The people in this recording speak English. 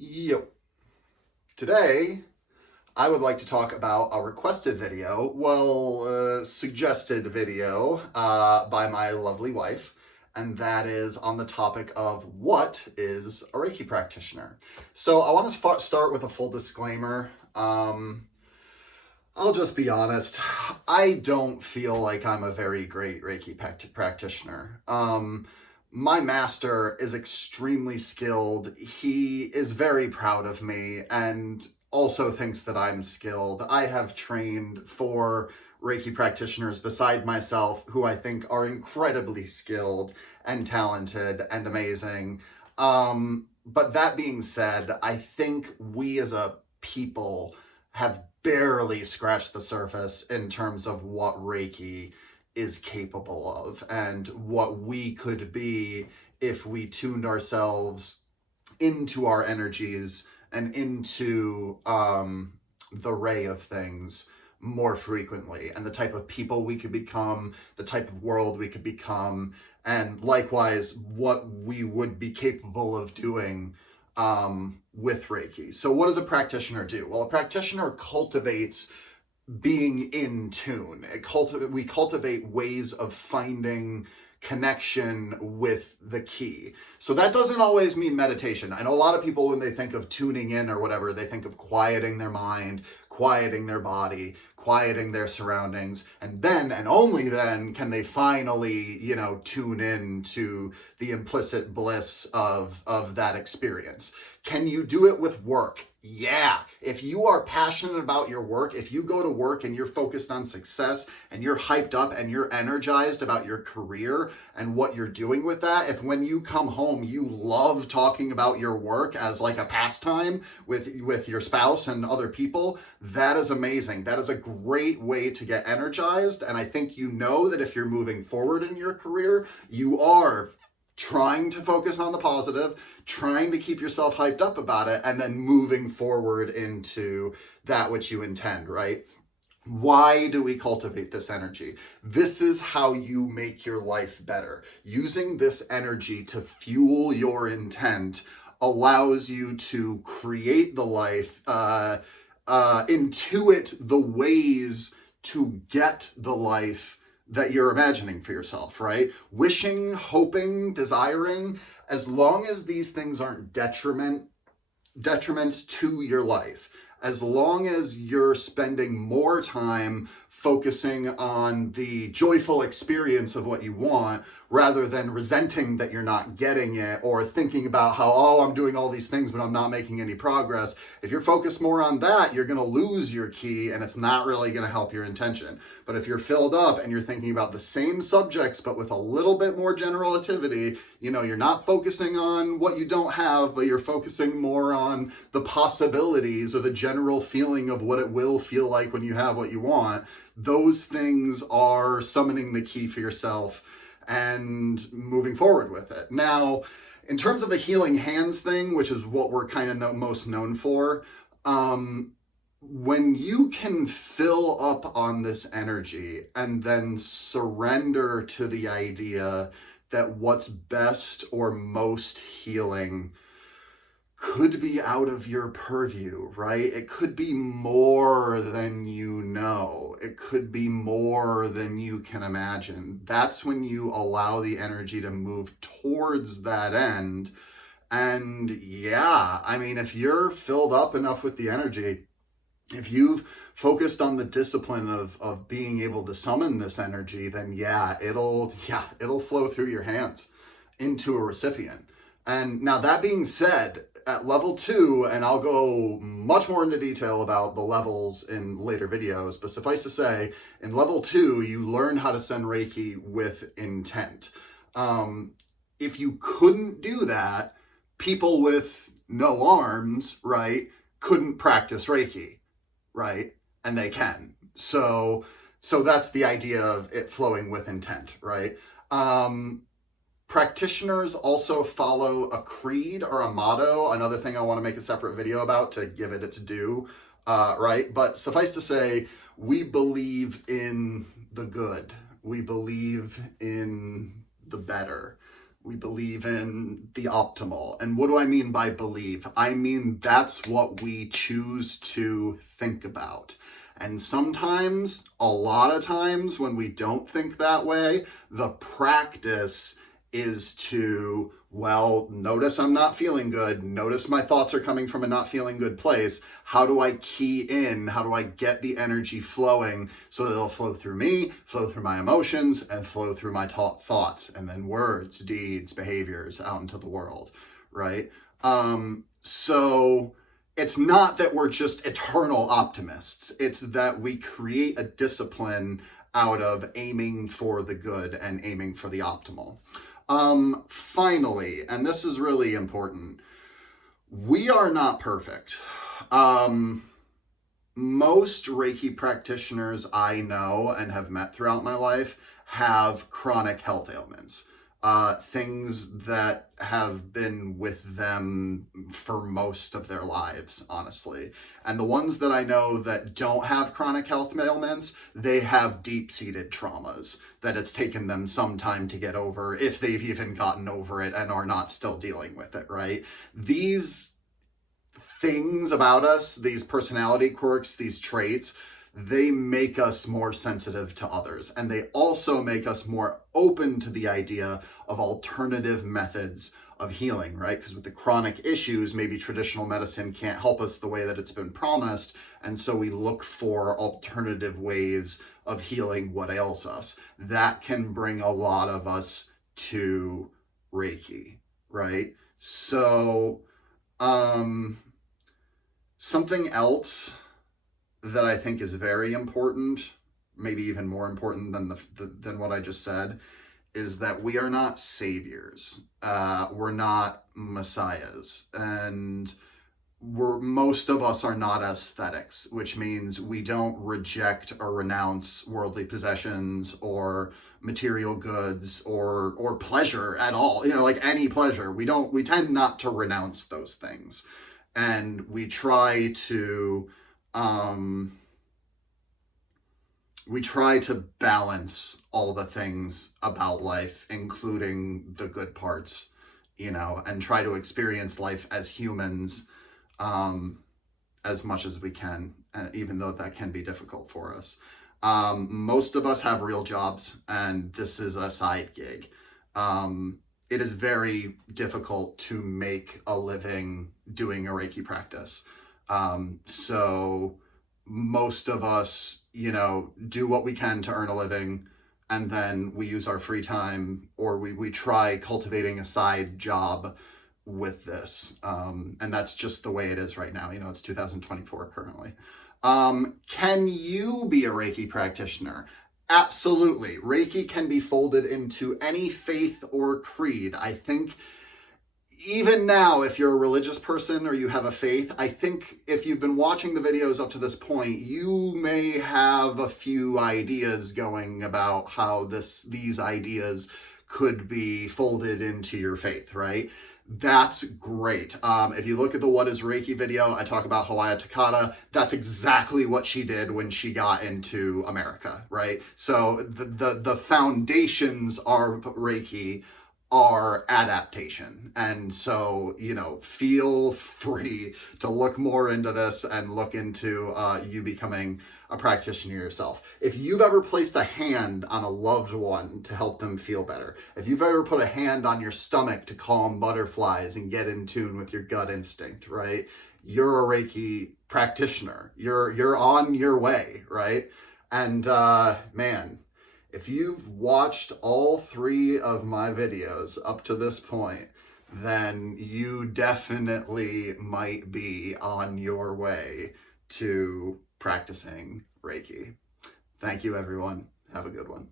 Yo. Today, I would like to talk about a requested video, suggested video by my lovely wife, and that is on the topic of what is a Reiki practitioner. So I want to start with a full disclaimer. I'll just be honest, I don't feel like I'm a very great Reiki practitioner. My master is extremely skilled. He is very proud of me and also thinks that I'm skilled. I have trained 4 Reiki practitioners beside myself who I think are incredibly skilled and talented and amazing. But that being said, I think we as a people have barely scratched the surface in terms of what Reiki is capable of and what we could be if we tuned ourselves into our energies and into the ray of things more frequently, and the type of people we could become, the type of world we could become, and likewise what we would be capable of doing with Reiki. So what does a practitioner do? Well, a practitioner cultivates being in tune. We cultivate ways of finding connection with the key. So that doesn't always mean meditation. I know a lot of people, when they think of tuning in or whatever, they think of quieting their mind, quieting their body, quieting their surroundings, and then and only then can they finally, tune in to the implicit bliss of that experience. Can you do it with work? Yeah. If you are passionate about your work, if you go to work and you're focused on success and you're hyped up and you're energized about your career and what you're doing with that, if when you come home you love talking about your work as like a pastime with your spouse and other people, that is amazing. That is a great way to get energized. And I think you know that if you're moving forward in your career, you are trying to focus on the positive, trying to keep yourself hyped up about it, and then moving forward into that which you intend, right? Why do we cultivate this energy? This is how you make your life better. Using this energy to fuel your intent allows you to create the life, intuit the ways to get the life that you're imagining for yourself, right? Wishing, hoping, desiring, as long as these things aren't detriments to your life, as long as you're spending more time focusing on the joyful experience of what you want rather than resenting that you're not getting it or thinking about how, oh, I'm doing all these things but I'm not making any progress. If you're focused more on that, you're going to lose your key and it's not really going to help your intention. But if you're filled up and you're thinking about the same subjects but with a little bit more generativity, you're not focusing on what you don't have, but you're focusing more on the possibilities or the general feeling of what it will feel like when you have what you want. Those things are summoning the key for yourself and moving forward with it. Now, in terms of the healing hands thing, which is what we're kind of most known for, when you can fill up on this energy and then surrender to the idea that what's best or most healing could be out of your purview, right? It could be more than you know. It could be more than you can imagine. That's when you allow the energy to move towards that end. And yeah, if you're filled up enough with the energy, if you've focused on the discipline of being able to summon this energy, then it'll flow through your hands into a recipient. And now that being said, at level 2, and I'll go much more into detail about the levels in later videos, but suffice to say, in level 2, you learn how to send Reiki with intent. If you couldn't do that, people with no arms, right, couldn't practice Reiki, right? And they can. So that's the idea of it flowing with intent, right? Practitioners also follow a creed or a motto, another thing I want to make a separate video about to give it its due, right? But suffice to say, we believe in the good. We believe in the better. We believe in the optimal. And what do I mean by believe? I mean that's what we choose to think about. And sometimes, a lot of times, when we don't think that way, the practice is to, well, notice I'm not feeling good. Notice my thoughts are coming from a not feeling good place. How do I key in? How do I get the energy flowing so that it'll flow through me, flow through my emotions, and flow through my thoughts, and then words, deeds, behaviors out into the world, right? So it's not that we're just eternal optimists. It's that we create a discipline out of aiming for the good and aiming for the optimal. Finally, and this is really important, we are not perfect. Most Reiki practitioners I know and have met throughout my life have chronic health ailments. Things that have been with them for most of their lives, honestly. And the ones that I know that don't have chronic health ailments, they have deep-seated traumas that it's taken them some time to get over, if they've even gotten over it and are not still dealing with it, right? These things about us, these personality quirks, these traits, they make us more sensitive to others. And they also make us more open to the idea of alternative methods of healing, right? Because with the chronic issues, maybe traditional medicine can't help us the way that it's been promised. And so we look for alternative ways of healing what ails us. That can bring a lot of us to Reiki, right? So, something else that I think is very important, maybe even more important than what I just said, is that we are not saviors. We're not messiahs, and most of us are not aesthetics, which means we don't reject or renounce worldly possessions or material goods or pleasure at all. Like any pleasure, we tend not to renounce those things, and we try to balance all the things about life, including the good parts, and try to experience life as humans as much as we can, even though that can be difficult for us. Most of us have real jobs, and this is a side gig. It is very difficult to make a living doing a Reiki practice. So most of us, do what we can to earn a living, and then we use our free time, or we try cultivating a side job with this. And that's just the way it is right now. It's 2024 currently. Can you be a Reiki practitioner? Absolutely. Reiki can be folded into any faith or creed. I think even now, if you're a religious person or you have a faith, I think if you've been watching the videos up to this point, you may have a few ideas going about how these ideas could be folded into your faith, right? That's great. If you look at the What is Reiki video, I talk about Hawaii Takata. That's exactly what she did when she got into America, right? So the foundations of Reiki are adaptation. And so, feel free to look more into this and look into you becoming a practitioner yourself. If you've ever placed a hand on a loved one to help them feel better, if you've ever put a hand on your stomach to calm butterflies and get in tune with your gut instinct, right? You're a Reiki practitioner. You're on your way, right? And man, if you've watched all 3 of my videos up to this point, then you definitely might be on your way to practicing Reiki. Thank you, everyone. Have a good one.